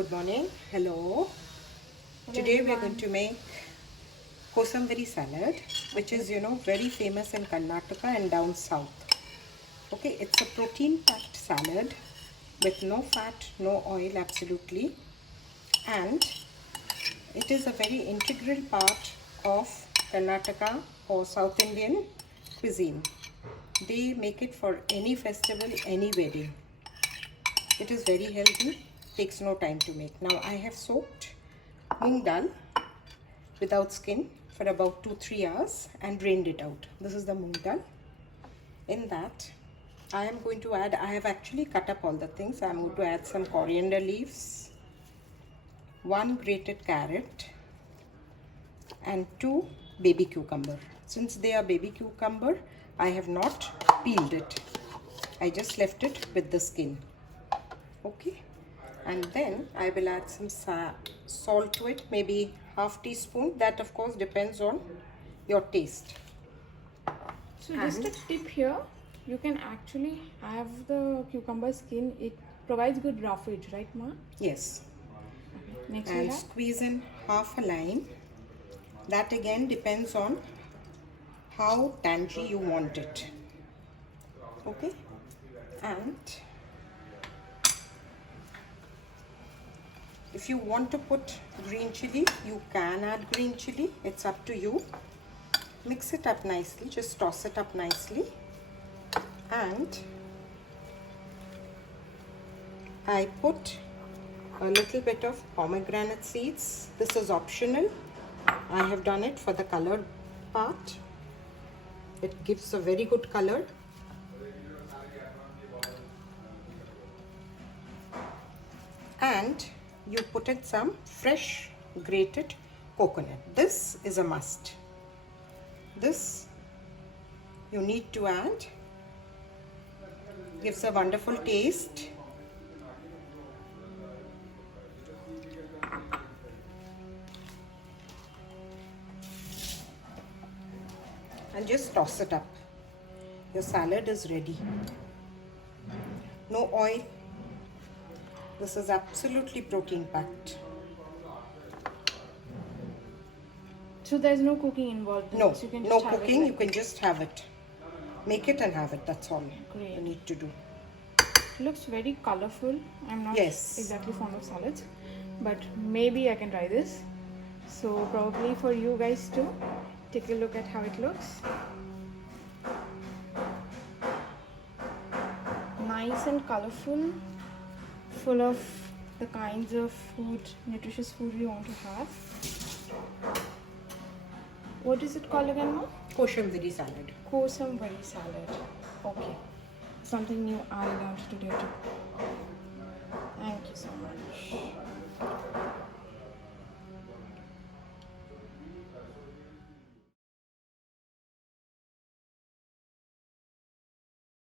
Good morning. Hello. Today we are going to make Kosambari Salad, which is very famous in Karnataka and down south. Okay, it's a protein-packed salad with no fat, no oil, absolutely, and it is a very integral part of Karnataka or South Indian cuisine. They make it for any festival, any wedding. It is very healthy, takes no time to make. Now I have soaked moong dal without skin for about 2-3 hours and drained it out. This is the moong dal. In that I am going to add, I have actually cut up all the things. I am going to add some coriander leaves, 1 grated carrot and 2 baby cucumber. Since they are baby cucumber, I have not peeled it. I just left it with the skin. Okay, and then I will add some salt to it, maybe half teaspoon. That of course depends on your taste. So just a tip here, you can actually have the cucumber skin. It provides good roughage, right, Ma? Yes. Okay. Next And squeeze in half a lime. That again depends on how tangy you want it. Okay, and if you want to put green chili, you can add green chili. It's up to you. Mix it up nicely. Just toss it up nicely. And I put a little bit of pomegranate seeds. This is optional. I have done it for the color part. It gives a very good color. And you put in some fresh grated coconut. This is a must. This you need to add. Gives a wonderful taste. And just toss it up. Your salad is ready. No oil. This is absolutely protein packed. So there's no cooking involved. No, You can no just have cooking. it You can just have it. Make it and have it. That's all Great. you need to do. Looks very colorful. I'm not Yes. exactly fond of salads, but maybe I can try this. So probably for you guys too. Take a look at how it looks. Nice and colorful, full of the kinds of food, nutritious food we want to have. What is it called again, Ma? Kosambari salad. Kosambari salad. Okay. Something new I learned today too. Thank you so much.